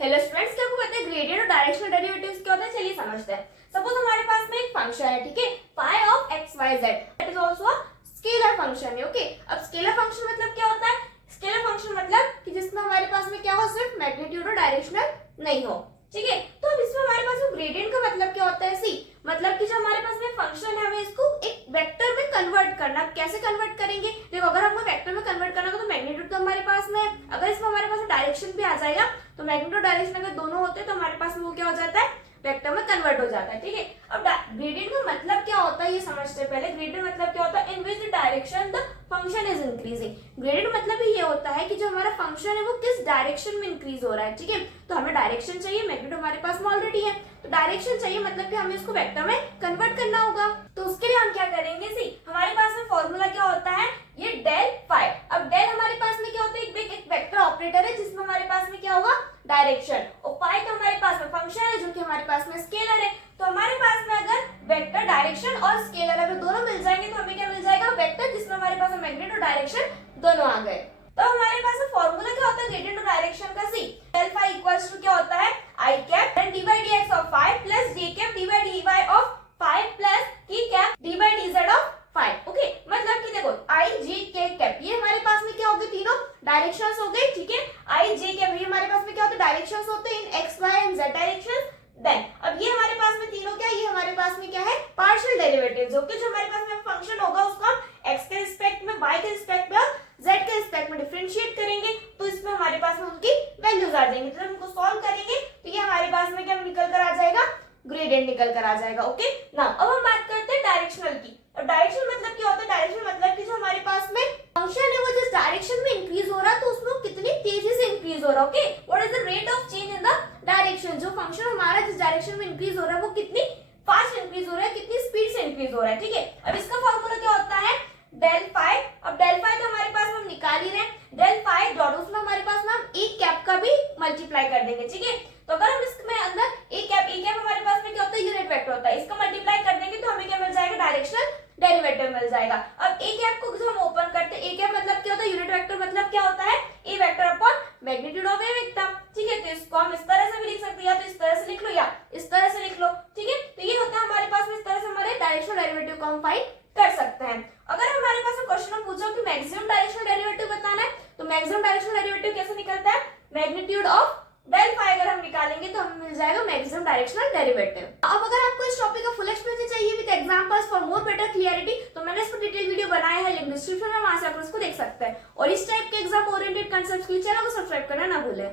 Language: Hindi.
हेलो स्टूडेंट्स, क्या आपको पता है ग्रेडियंट और डायरेक्शनल डेरिवेटिव्स क्या होते हैं? चलिए समझते हैं। सपोज हमारे पास में एक फंक्शन है, ठीक है, phi of X Y Z, that is also a scalar function है। ओके, अब स्केलर फंक्शन मतलब क्या होता है? स्केलर फंक्शन मतलब कि जिसमें हमारे पास में क्या हो, सिर्फ मैग्नीट्यूड और डायरेक्शनल नहीं हो, ठीक है। तो अब इसमें हमारे पास में ग्रेडियंट का मतलब क्या होता है? सी मतलब कि जो हमारे पास में फंक्शन है, हमें इसको एक वेक्टर में कन्वर्ट करना। कैसे कन्वर्ट करेंगे? देखो, अगर हमको वेक्टर में कन्वर्ट करना हो तो मैग्नीट्यूड तो हमारे पास में है, अगर इसमें हमारे पास डायरेक्शन भी आ जाएगा तो मैग्नीट्यूड डायरेक्शन अगर दोनों होते हैं तो हमारे पास में वो क्या हो जाता है, वेक्टर में कन्वर्ट हो जाता है, ठीक है। अब ग्रेडियंट का मतलब क्या होता है ये समझते हैं पहले। ग्रेडियंट मतलब क्या होता है? In which the direction the function is increasing. Gradient मतलब ये होता है कि जो हमारा फंक्शन है वो किस डायरेक्शन में इंक्रीज हो रहा है, ठीक है। तो हमें डायरेक्शन चाहिए, मैग्नीट्यूड हमारे पास में ऑलरेडी है, तो डायरेक्शन चाहिए मतलब कि हमें इसको वेक्टर में कन्वर्ट करना होगा। तो उसके लिए हम क्या करेंगे? सी हमारे पास में फॉर्मूला क्या होता है, ये डेल फाई। अब डेल हमारे पास में क्या होता है? एक वेक्टर ऑपरेटर है जिसमें हमारे पास में क्या होगा, डायरेक्शन, और फाई तो हमारे पास में फंक्शन है जो कि हमारे पास में स्केलर है। तो हमारे पास में अगर वेक्टर, डायरेक्शन और स्केलर अगर दोनों मिल जाएंगे तो हमें क्या मिल जाएगा? वेक्टर, जिसमें हमारे पास मैग्नीट्यूड और डायरेक्शन दोनों आ गए। तो हमारे पास फॉर्मूला क्या होता है ग्रेडियंट और डायरेक्शन का? See del phi equals to क्या होता है, i cap d by d x of phi plus d cap d by d y of phi plus e cap d by d z of phi. Okay, मतलब कि देखो आई जी के कैप ये हमारे पास में क्या हो गए, तीनों डायरेक्शंस हो गए, ठीक है। आई जे कैप ये हमारे पास में क्या होते हैं, डायरेक्शंस होते हैं in x y and z direction. Then अब ये हमारे पास में तीनों क्या, ये हमारे पास में क्या है, पार्शियल डेरिवेटिव्स। ओके, जो हमारे पास में फंक्शन होगा उसको हम एक्स के रिस्पेक्ट में, वाई के रिस्पेक्ट में और जेड के रिस्पेक्ट में डिफरेंशिएट करेंगे, तो इसमें हमारे पास में उनकी वैल्यूज आ जाएंगी। जब उनको सॉल्व करेंगे तो ये हमारे पास में क्या निकल कर आ जाएगा, ग्रेडियंट निकल कर आ जाएगा। ओके, नाउ अब हम बात करते हैं डायरेक्शनल की। और डायरेक्शन मतलब क्या होता है? डायरेक्शन मतलब कि जो हमारे पास में फंक्शन है वो जिस डायरेक्शन में इंक्रीज हो रहा है तो उसमें कितनी तेजी से इंक्रीज हो रहा है। Okay, what is the rate of change in the direction? जो फंक्शन हमारा जिस डायरेक्शन में इंक्रीज हो रहा है वो कितनी फास्ट इंक्रीज हो रहा है, कितनी स्पीड से इंक्रीज हो रहा है, ठीक है। अब इसका फॉर्मूला क्या होता है, डेल फाई। अब डेल फाई तो हमारे पास हम निकाल ही रहे हैं, डेल फाई डॉट उसमें हमारे पास ना हम एक कैप का भी मल्टीप्लाई कर देंगे, ठीक है। तो अगर हम इसमें अंदर एक कैप हमारे पास में क्या होता है, यूनिट वेक्टर होता है, इसका मल्टीप्लाई कर देंगे तो हमें क्या मिल जाएगा, डायरेक्शनल डेरिवेटिव मिल जाएगा। अब ए कैप को जब हम ओपन करते हैं, ए कैप मतलब क्या होता है, यूनिट वेक्टर मतलब क्या होता है, a vector upon magnitude of a vector, ठीक है। तो इसको हम इस तरह से भी लिख सकते हैं, या तो इस तरह से लिख लो या इस तरह से लिख लो, ठीक है। तो ये होता है हमारे पास में, इस तरह से हमारे डायरेक्शनल डेरिवेटिव को हम फाइंड कर सकते हैं। अगर हमारे पास क्वेश्चन में पूछो कि मैक्सिमम डायरेक्शनल डेरिवेटिव बताना है, तो मैक्सिमम डायरेक्शनल डेरिवेटिव कैसे निकलता है, मैग्नीट्यूड ऑफ डेल फाई अगर हम निकालेंगे तो हमें मिल जाएगा मैक्सिमम डायरेक्शनल डेरिवेटिव। अब अगर आपको इस टॉपिक का फुल एक्सप्लेनेशन चाहिए with examples for more better clarity, तो मैंने इस पर डिटेल वीडियो बनाया है, लिंक डिस्क्रिप्शन में, वहां से आप उसको देख सकते हैं। और इस टाइप के एग्जाम ओरिएंटेड कांसेप्ट्स के लिए चैनल को सब्सक्राइब करना ना भूलें।